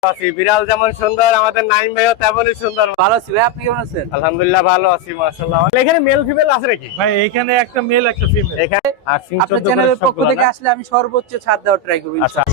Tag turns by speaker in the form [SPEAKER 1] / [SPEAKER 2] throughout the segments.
[SPEAKER 1] আছি বিড়াল যেমন সুন্দর আমাদের নাইম ভাইও তেমনই সুন্দর।
[SPEAKER 2] ভালো আছি ভাই, আপনি কেমন আছেন?
[SPEAKER 1] আলহামদুলিল্লাহ ভালো আছি মাশাআল্লাহ। এখানে মেল ফিমেল আছে নাকি
[SPEAKER 3] ভাই? এখানে একটা মেল একটা ফিমেল।
[SPEAKER 1] এখানে আর
[SPEAKER 2] আপনার চ্যানেলের পক্ষ থেকে আসলে আমি সর্বোচ্চ ছাড় দেওয়ার ট্রাই করব।
[SPEAKER 1] আচ্ছা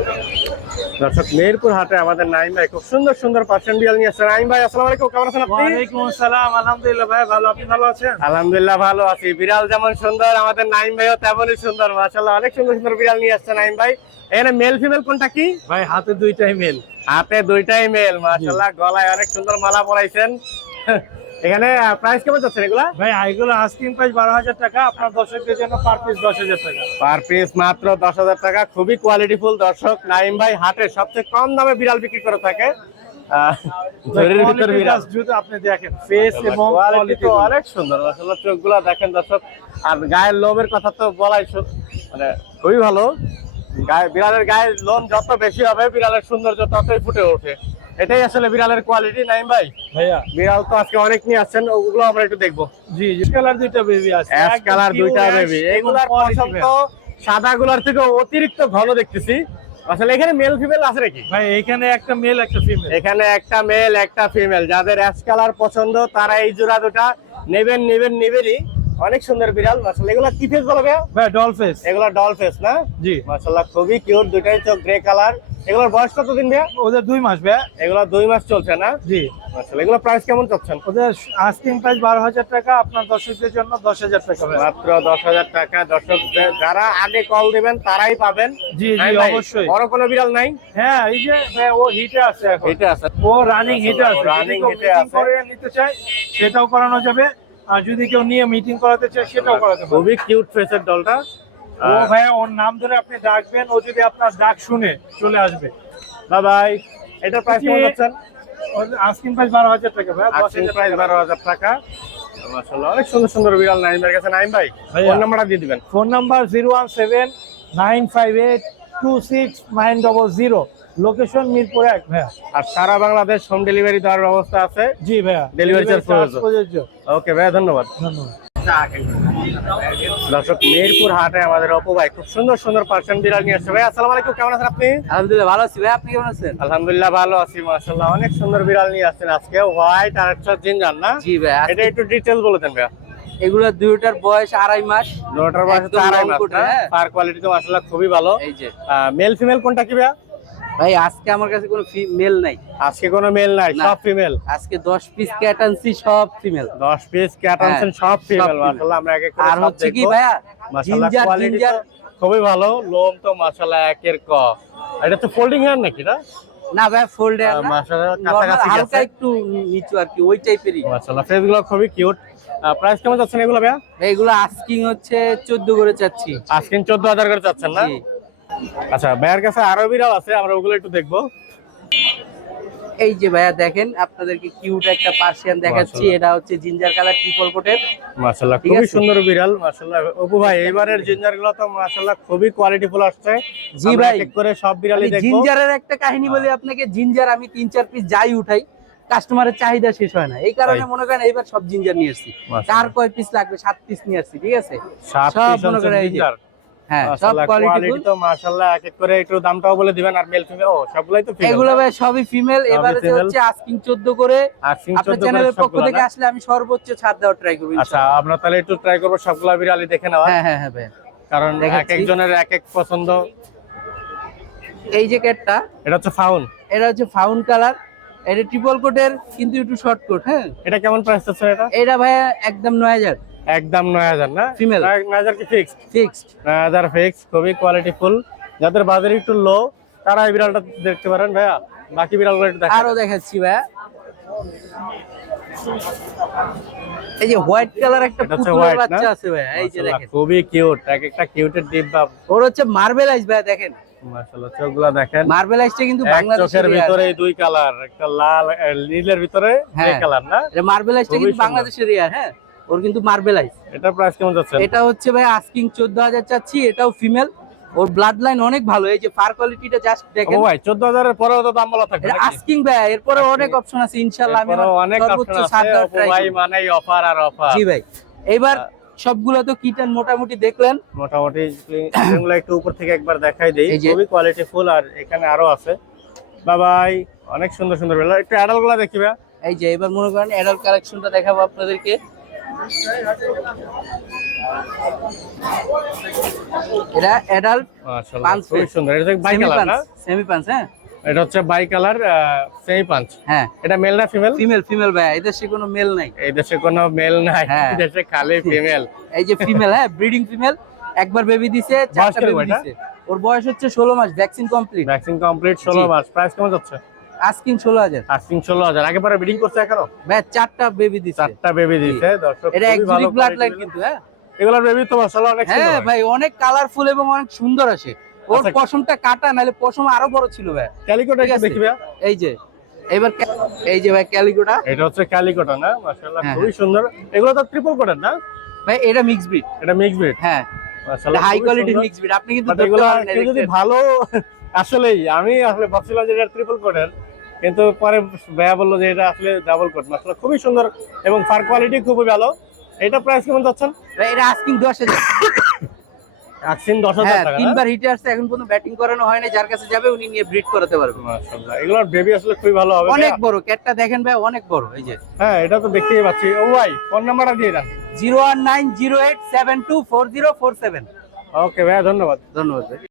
[SPEAKER 1] দর্শক, মেহেরপুর হাটে আমাদের নাইম ভাই খুব সুন্দর সুন্দর পার্সিয়ান বিড়াল নিয়ে আসছেন। নাইম ভাই আসসালামু আলাইকুম, কেমন আছেন আপনি?
[SPEAKER 3] ওয়ালাইকুম আসসালাম, আলহামদুলিল্লাহ ভাই ভালো, আপনি ভালো আছেন?
[SPEAKER 1] আলহামদুলিল্লাহ ভালো আছি। বিড়াল যেমন সুন্দর আমাদের নাইম ভাইও তেমনই সুন্দর মাশাআল্লাহ। অনেক সুন্দর সুন্দর বিড়াল নিয়ে আসছেন নাইম ভাই। এখানে মেল ফিমেল কোনটা কি?
[SPEAKER 3] ভাই হাতে দুইটাই মেল।
[SPEAKER 1] হাতে দুইটাই মেল মাশাআল্লাহ। গলায় অনেক সুন্দর মালা পরাইছেন। এখানে প্রাইস কেমন যাচ্ছে এগুলা?
[SPEAKER 3] ভাই এগুলো আস্কিং প্রাইস 12,000 টাকা, আপনার দর্শকদের জন্য পার পিস 10,000 টাকা।
[SPEAKER 1] পার পিস মাত্র 10,000 টাকা। খুবই কোয়ালিটিফুল দর্শক। নাইম ভাই হাটে সবচেয়ে কম দামে বিড়াল বিক্রি করে থাকে। ঝুড়ির ভিতর বিড়াল
[SPEAKER 3] যদি আপনি দেখেন ফেস এবং
[SPEAKER 1] কোয়ালিটি তো অনেক সুন্দর মাশাআল্লাহ। চোখগুলা দেখেন দর্শক, আর গায়ের লোমের কথা তো বলাই মানে খুবই ভালো। বিড়ালের গায়ের লোম যত বেশি হবে বিড়ালের সৌন্দর্য ততই ফুটে ওঠে। এটাই আসলে বিড়ালের কোয়ালিটি। নাইম ভাই
[SPEAKER 3] ভাইয়া
[SPEAKER 1] বিড়াল তো আজকে অনেক নিয়ে আসছেন, ওগুলো আমরা একটু দেখবো।
[SPEAKER 3] জি জি, কালার দুইটা বেবি আছে,
[SPEAKER 1] অ্যাশ কালার দুইটা বেবি। এগুলার পছন্দ তো সাদা গুলার থেকে অতিরিক্ত ঘন দেখতেছি। আসলে এখানে মেল ফিমেল আছে নাকি?
[SPEAKER 3] ভাই এখানে একটা মেল একটা ফিমেল।
[SPEAKER 1] এখানে একটা মেল একটা ফিমেল। যাদের অ্যাশ কালার পছন্দ তারা এই জোড়া দুটা নেবেনই। অনেক সুন্দর বিড়াল মাশাআল্লাহ। এগুলা কি ফেস বলবে?
[SPEAKER 3] ভাই ডল ফেস।
[SPEAKER 1] এগুলা ডল ফেস না?
[SPEAKER 3] জি
[SPEAKER 1] মাশাআল্লাহ খুবই কিউট। দুটাই তো গ্রে কালার। এগুলোর বয়স কতদিন ভাইয়া?
[SPEAKER 3] ওদের 2 মাস ভাই।
[SPEAKER 1] এগুলা 2 মাস চলছে না?
[SPEAKER 3] জি
[SPEAKER 1] মাশাআল্লাহ। এগুলা প্রাইস কেমন চাচ্ছেন?
[SPEAKER 3] ওদের আস্কিং প্রাইস 12,000 টাকা, আপনার দর্শকদের জন্য 10,000 টাকা ভাই।
[SPEAKER 1] মাত্র 10,000 টাকা। দর্শক যারা আগে কল দিবেন তারাই পাবেন।
[SPEAKER 3] জি জি
[SPEAKER 1] নাইম ভাই,
[SPEAKER 3] অবশ্যই।
[SPEAKER 1] বড় কোনো বিড়াল নাই?
[SPEAKER 3] হ্যাঁ এই যে ভাই, ও হিটে আছে এখন।
[SPEAKER 1] এটা আছে।
[SPEAKER 3] ও রানিং হিটে আছে।
[SPEAKER 1] রানিং
[SPEAKER 3] যদি কেউ
[SPEAKER 1] হিটে
[SPEAKER 3] meeting
[SPEAKER 1] আছে।
[SPEAKER 3] করে নিতে চায় সেটাও করানো যাবে, আর যদি কেউ নিয়ে মিটিং করাতে চায় সেটাও করাতে পারবে।
[SPEAKER 1] খুবই কিউট ফেসের ডলটা।
[SPEAKER 3] ও ভাই ওর নাম ধরে আপনি ডাকবেন, ও যদি আপনার ডাক শুনে চলে আসবে।
[SPEAKER 1] Bye bye. এটার প্রাইস কেমন যাচ্ছেন?
[SPEAKER 3] আস্কিং প্রাইস 12,000 টাকা ভাই।
[SPEAKER 1] আস্কিং প্রাইস 12,000 টাকা। মাশাআল্লাহ অনেক সুন্দর সুন্দর বিড়াল নাইমের কাছে। নাইম ভাই
[SPEAKER 3] ভাইয়া।
[SPEAKER 1] ফোন নাম্বারটা দিয়ে দিবেন।
[SPEAKER 3] Phone number 017-958-26900। লোকেশন মিরপুর 1 ভাইয়া।
[SPEAKER 1] আর সারা বাংলাদেশ হোম ডেলিভারি দেওয়ার ব্যবস্থা আছে।
[SPEAKER 3] জি ভাইয়া,
[SPEAKER 1] Delivery charge
[SPEAKER 3] প্রযোজ্য।
[SPEAKER 1] ওকে ভাইয়া, ধন্যবাদ।
[SPEAKER 3] ধন্যবাদ।
[SPEAKER 1] দর্শক, মেহেরপুর হাটে আমাদের অপু ভাই খুব সুন্দর সুন্দর পার্সিয়ান বিড়াল নিয়ে আসছে। ভাই আসসালামু আলাইকুম, কেমন আছেন আপনি?
[SPEAKER 2] আলহামদুলিল্লাহ ভালো আছি ভাই, আপনি কেমন আছেন?
[SPEAKER 1] আলহামদুলিল্লাহ ভালো আছি মাশাআল্লাহ। অনেক সুন্দর বিড়াল নিয়ে আসছেন আজকে, হোয়াইট আর একটা জিঞ্জার না?
[SPEAKER 2] জি ভাই,
[SPEAKER 1] এটা একটু ডিটেইলস বলে দেন ভাইয়া।
[SPEAKER 2] এগুলা দুইটার বয়স 2.5 মাস।
[SPEAKER 1] দুটোর বয়স
[SPEAKER 2] একদম
[SPEAKER 1] 4.5
[SPEAKER 2] long
[SPEAKER 1] মাস
[SPEAKER 2] coat,
[SPEAKER 1] না?
[SPEAKER 2] হ্যাঁ।
[SPEAKER 1] পার কোয়ালিটি তো মাশাআল্লাহ খুবই ভালো।
[SPEAKER 2] এই যে
[SPEAKER 1] মেল ফিমেল কোনটা কি ভাইয়া?
[SPEAKER 2] ভাই আজকে আমার কাছে কোনো মেল নাই।
[SPEAKER 1] আজকে কোনো মেল নাই,
[SPEAKER 2] না।
[SPEAKER 1] সব ফিমেল।
[SPEAKER 2] আজকে 10 পিস ক্যাট আনছি, সব ফিমেল।
[SPEAKER 1] 10 পিস ক্যাট আনছেন, সব ফিমেল
[SPEAKER 2] female।
[SPEAKER 1] মাশাআল্লাহ। আমরা এক এক করে
[SPEAKER 2] আর
[SPEAKER 1] সব
[SPEAKER 2] হচ্ছে কি
[SPEAKER 1] দেখবো।
[SPEAKER 2] ভাইয়া,
[SPEAKER 1] মাশাআল্লাহ
[SPEAKER 2] জিঞ্জার
[SPEAKER 1] কোয়ালিটি
[SPEAKER 2] জিঞ্জার
[SPEAKER 1] খুবই ভালো। লোম তো মাশাআল্লাহ একের ক। এটা তো ফোল্ডিং হ্যান্ড নাকি না?
[SPEAKER 2] না ভাই, ফোল্ড
[SPEAKER 1] মাশাআল্লাহ কাছাকাছি
[SPEAKER 2] হালকা
[SPEAKER 1] আছে।
[SPEAKER 2] একটু নিচু আর কি, ওই টাইপেরই।
[SPEAKER 1] মাশাআল্লাহ ফেসগুলো খুবই কিউট। প্রাইস কেমন যাচ্ছেন এগুলো ভাইয়া?
[SPEAKER 2] এইগুলো আস্কিং হচ্ছে 14 করে চাচ্ছি।
[SPEAKER 1] আজকে 14,000 করে যাচ্ছেন না?
[SPEAKER 2] জি।
[SPEAKER 1] আচ্ছা, ভাইয়ার কাছে আরো বিড়াল আছে, আমরা ওগুলো একটু দেখবো।
[SPEAKER 2] এই যে ভাইয়া দেখেন, আপনাদেরকে কিউট একটা পার্সিয়ান দেখাচ্ছি।
[SPEAKER 1] মাশাআল্লাহ।
[SPEAKER 2] এটা হচ্ছে জিঞ্জার কালার ট্রিপল কোটের।
[SPEAKER 1] মাশাআল্লাহ
[SPEAKER 2] ঠিক
[SPEAKER 1] খুবই
[SPEAKER 2] আছে।
[SPEAKER 1] সুন্দর বিড়াল মাশাআল্লাহ। অপু ভাই এবারের জিঞ্জার গুলো তো মাশাআল্লাহ খুবই কোয়ালিটিফুল আসছে।
[SPEAKER 2] জি
[SPEAKER 1] আমরা
[SPEAKER 2] ভাই।
[SPEAKER 1] এক এক করে সব বিড়ালই দেখবো।
[SPEAKER 2] জিঞ্জারের একটা কাহিনী বলি আপনাকে। জিঞ্জার আমি 3-4 পিস যাই উঠাই, কাস্টমারের চাহিদা শেষ হয় না। এই কারণে
[SPEAKER 1] তাই।
[SPEAKER 2] মনে করেন এইবার সব জিঞ্জার নিয়ে আসছি।
[SPEAKER 1] মাশাআল্লাহ।
[SPEAKER 2] কার কয় পিস লাগবে? 7 পিস নিয়ে আসছি, ঠিক আছে?
[SPEAKER 1] 7
[SPEAKER 2] সব
[SPEAKER 1] পিস
[SPEAKER 2] মনে করেন এই যে,
[SPEAKER 1] জিঞ্জার।
[SPEAKER 2] হ্যাঁ সব
[SPEAKER 1] মাশাআল্লাহ
[SPEAKER 2] কোয়ালিটি।
[SPEAKER 1] কোয়ালিটি তো মাশাআল্লাহ এক এক করে একটু দামটাও বলে দিবেন। আর মেল ফিমেল সবগুলাই তো ফিমেল।
[SPEAKER 2] এগুলো ভাই সবই ফিমেল। এবারে যে
[SPEAKER 1] female।
[SPEAKER 2] হচ্ছে আস্কিং 14 করে।
[SPEAKER 1] আস্কিং
[SPEAKER 2] আপনার
[SPEAKER 1] 14
[SPEAKER 2] চ্যানেলের
[SPEAKER 1] করে
[SPEAKER 2] পক্ষ
[SPEAKER 1] সবগুলা
[SPEAKER 2] থেকে
[SPEAKER 1] না?
[SPEAKER 2] আসলে আমি সর্বোচ্চ ছাড় দেওয়ার ট্রাই করব।
[SPEAKER 1] আচ্ছা, আমরা তাহলে একটু ট্রাই করবো সবগুলা বিড়ালই দেখে নেওয়া।
[SPEAKER 2] হ্যাঁ হ্যাঁ হ্যাঁ ভাই,
[SPEAKER 1] কারণ এক
[SPEAKER 2] দেখাচ্ছি।
[SPEAKER 1] একজনের এক এক পছন্দ।
[SPEAKER 2] এই যে ক্যাটটা,
[SPEAKER 1] এটা হচ্ছে ফাউন।
[SPEAKER 2] এটা হচ্ছে ফাউন কালার। এটা ট্রিপল কোটের কিন্তু একটু শর্ট কোট। হ্যাঁ,
[SPEAKER 1] এটা কেমন প্রাইস আছে এটা?
[SPEAKER 2] এটা ভাইয়া একদম 9,000
[SPEAKER 1] একদম 9,000 না?
[SPEAKER 2] Female।
[SPEAKER 1] 9,000 কি ফিক্সড?
[SPEAKER 2] ফিক্সড।
[SPEAKER 1] 9,000 ফিক্স। খুবই কোয়ালিটিফুল। যাদের বাজার একটু লো তারা এই বিড়ালটা দেখতে পারেন ভাইয়া। বাকি বিড়ালগুলো একটু দেখান।
[SPEAKER 2] আরো দেখাচ্ছি ভাইয়া, এই যে হোয়াইট কালার একটা
[SPEAKER 1] এটা হচ্ছে
[SPEAKER 2] পুতুলের
[SPEAKER 1] white, না?
[SPEAKER 2] বাচ্চা আছে ভাইয়া। এই যে
[SPEAKER 1] মাশাআল্লাহ,
[SPEAKER 2] দেখেন,
[SPEAKER 1] খুবই কিউট। এক একটা কিউটের ডিব্বা।
[SPEAKER 2] ওর হচ্ছে মার্বেল আইস ভাইয়া। দেখেন
[SPEAKER 1] মাশাআল্লাহ চোখগুলা দেখেন।
[SPEAKER 2] মার্বেল আইসটা কিন্তু
[SPEAKER 1] এক
[SPEAKER 2] বাংলাদেশের
[SPEAKER 1] চোখের ভিতরে দুই কালার, একটা লাল নীলের ভিতরে গ্রে
[SPEAKER 2] হ্যাঁ।
[SPEAKER 1] কালার না?
[SPEAKER 2] এটা মার্বেল আইসটা
[SPEAKER 1] খুবই
[SPEAKER 2] কিন্তু
[SPEAKER 1] সুন্দর।
[SPEAKER 2] বাংলাদেশের ইয়ার। হ্যাঁ, ওর কিন্তু মার্বেল আইস।
[SPEAKER 1] এটা প্রাইস কেমন যাচ্ছে?
[SPEAKER 2] এটা হচ্ছে ভাই আস্কিং 14,000 চাচ্ছি। এটাও ফিমেল। ওর ব্লাড লাইন অনেক ভালো। এই যে ফার কোয়ালিটিটা জাস্ট দেখেন।
[SPEAKER 1] ও ভাই 14,000 এর পরেও তো দাম বলা থাকবে
[SPEAKER 2] এটা
[SPEAKER 1] নাকি?
[SPEAKER 2] আস্কিং ভাই, এরপরে অনেক অপশন আছে ইনশাআল্লাহ। আমি
[SPEAKER 1] এরপরেও অনেক
[SPEAKER 2] সর্বোচ্চ
[SPEAKER 1] অপশন
[SPEAKER 2] ছাড়
[SPEAKER 1] আছে।
[SPEAKER 2] দেওয়ার
[SPEAKER 1] অপু
[SPEAKER 2] ট্রাই
[SPEAKER 1] ভাই
[SPEAKER 2] করব।
[SPEAKER 1] মানেই অফার আর অফার।
[SPEAKER 2] জি ভাই, এবার সবগুলো তো কিটেন মোটামুটি দেখলেন।
[SPEAKER 1] মোটামুটি এগুলো একটু উপর থেকে একবার দেখাই দেই।
[SPEAKER 2] এই যে।
[SPEAKER 1] খুবই কোয়ালিটিফুল। আর এখানে আরো আছে। বাবাই, অনেক সুন্দর সুন্দর বেলা। একটু অ্যাডাল্ট গুলা দেখি ভাইয়া।
[SPEAKER 2] এই যে এবার মনে করেন অ্যাডাল্ট কালেকশনটা দেখাবো আপনাদেরকে। এটা অ্যাডাল্ট
[SPEAKER 1] মাশাআল্লাহ
[SPEAKER 2] পাঁচ
[SPEAKER 1] খুবই
[SPEAKER 2] ফেস।
[SPEAKER 1] সুন্দর। এটা বাই কালার না?
[SPEAKER 2] সেমি পাঁচ, হ্যাঁ
[SPEAKER 1] এটা হচ্ছে বাই কালার সেমি পাঞ্চ।
[SPEAKER 2] হ্যাঁ
[SPEAKER 1] এটা মেল না ফিমেল?
[SPEAKER 2] ফিমেল, ফিমেল ভাই, এই দেশে কোনো মেল নাই।
[SPEAKER 1] এই দেশে কোনো মেল নাই,
[SPEAKER 2] হ্যাঁ।
[SPEAKER 1] এই দেশে খালি ফিমেল।
[SPEAKER 2] এই যে ফিমেল, হ্যাঁ ব্রিডিং ফিমেল, একবার বেবি দিছে, চারটা
[SPEAKER 1] কিরকম
[SPEAKER 2] বেবি
[SPEAKER 1] এটা?
[SPEAKER 2] দিছে। ওর বয়স হচ্ছে 16 মাস, ভ্যাকসিন কমপ্লিট।
[SPEAKER 1] ভ্যাকসিন কমপ্লিট 16
[SPEAKER 2] জি।
[SPEAKER 1] মাস। প্রাইস কেমন যাচ্ছে?
[SPEAKER 2] আস্কিং 16,000।
[SPEAKER 1] আস্কিং 16,000। আগে পরে ব্রিডিং করছে এখনো?
[SPEAKER 2] ভাই চারটা বেবি দিছে।
[SPEAKER 1] চারটা বেবি দিয়েছে দর্শক।
[SPEAKER 2] এটা
[SPEAKER 1] খুবই ভালো
[SPEAKER 2] এক্সোটিক ব্লাড লাইন
[SPEAKER 1] quality
[SPEAKER 2] কিন্তু, হ্যাঁ
[SPEAKER 1] এগুলোর বেবি তো মাশাআল্লাহ অনেক সুন্দর।
[SPEAKER 2] হ্যাঁ ভাই, অনেক কালারফুল এবং অনেক সুন্দর আসে। ওর
[SPEAKER 1] আচ্ছা।
[SPEAKER 2] পশমটা কাটা, নালে পশম আরো বড় ছিল ভাই।
[SPEAKER 1] ক্যালিকোটা
[SPEAKER 2] ঠিক
[SPEAKER 1] একটু
[SPEAKER 2] আছে।
[SPEAKER 1] দেখি ভাইয়া।
[SPEAKER 2] এই যে এবার এই যে ভাই ক্যালিকোটা,
[SPEAKER 1] এটা হচ্ছে ক্যালিকোটা না? মাশাআল্লাহ
[SPEAKER 2] হ্যাঁ,
[SPEAKER 1] খুবই সুন্দর। এগুলো তো ট্রিপল কোটেড না?
[SPEAKER 2] ভাই এটা মিক্স ব্রিড।
[SPEAKER 1] এটা মিক্স ব্রিড।
[SPEAKER 2] হ্যাঁ
[SPEAKER 1] মাশাআল্লাহ
[SPEAKER 2] হাই
[SPEAKER 1] খুবই
[SPEAKER 2] কোয়ালিটির
[SPEAKER 1] সুন্দর।
[SPEAKER 2] মিক্স ব্রিড, আপনি কিন্তু
[SPEAKER 1] But
[SPEAKER 2] ধরতে
[SPEAKER 1] এগুলো
[SPEAKER 2] পারবেন না
[SPEAKER 1] কেউ যদি
[SPEAKER 2] দেখতে।
[SPEAKER 1] ভালো, আসলেই আমি আসলে ভাবছিলাম যে এটা ট্রিপল কোটের, কিন্তু পরে ভাইয়া বললো যে এটা আসলে ডাবল কোট। মাশাআল্লাহ খুবই সুন্দর এবং ফার কোয়ালিটি খুবই ভালো। এটা প্রাইস কেমন যাচ্ছেন?
[SPEAKER 2] ভাই এটা আস্কিং 10,000।
[SPEAKER 1] আক্সিন 10,000
[SPEAKER 2] হ্যাঁ
[SPEAKER 1] টাকা না?
[SPEAKER 2] তিনবার হিটে আসছে, এখন পর্যন্ত ব্যাটিং করানো হয়নি। যার কাছে যাবে উনি নিয়ে ব্রিড করাতে পারবে।
[SPEAKER 1] মাশাআল্লাহ এগুলোর বেবি আসলে খুবই ভালো হবে
[SPEAKER 2] অনেক
[SPEAKER 1] ভাইয়া।
[SPEAKER 2] বড় ক্যাটটা দেখেন ভাই, অনেক বড়। এই যে
[SPEAKER 1] হ্যাঁ এটা তো দেখতেই পাচ্ছি। ও ভাই ফোন নাম্বারটা দিয়ে দেন।
[SPEAKER 2] 01908724047।
[SPEAKER 1] ওকে ভাইয়া, ধন্যবাদ।
[SPEAKER 2] ধন্যবাদ ভাই।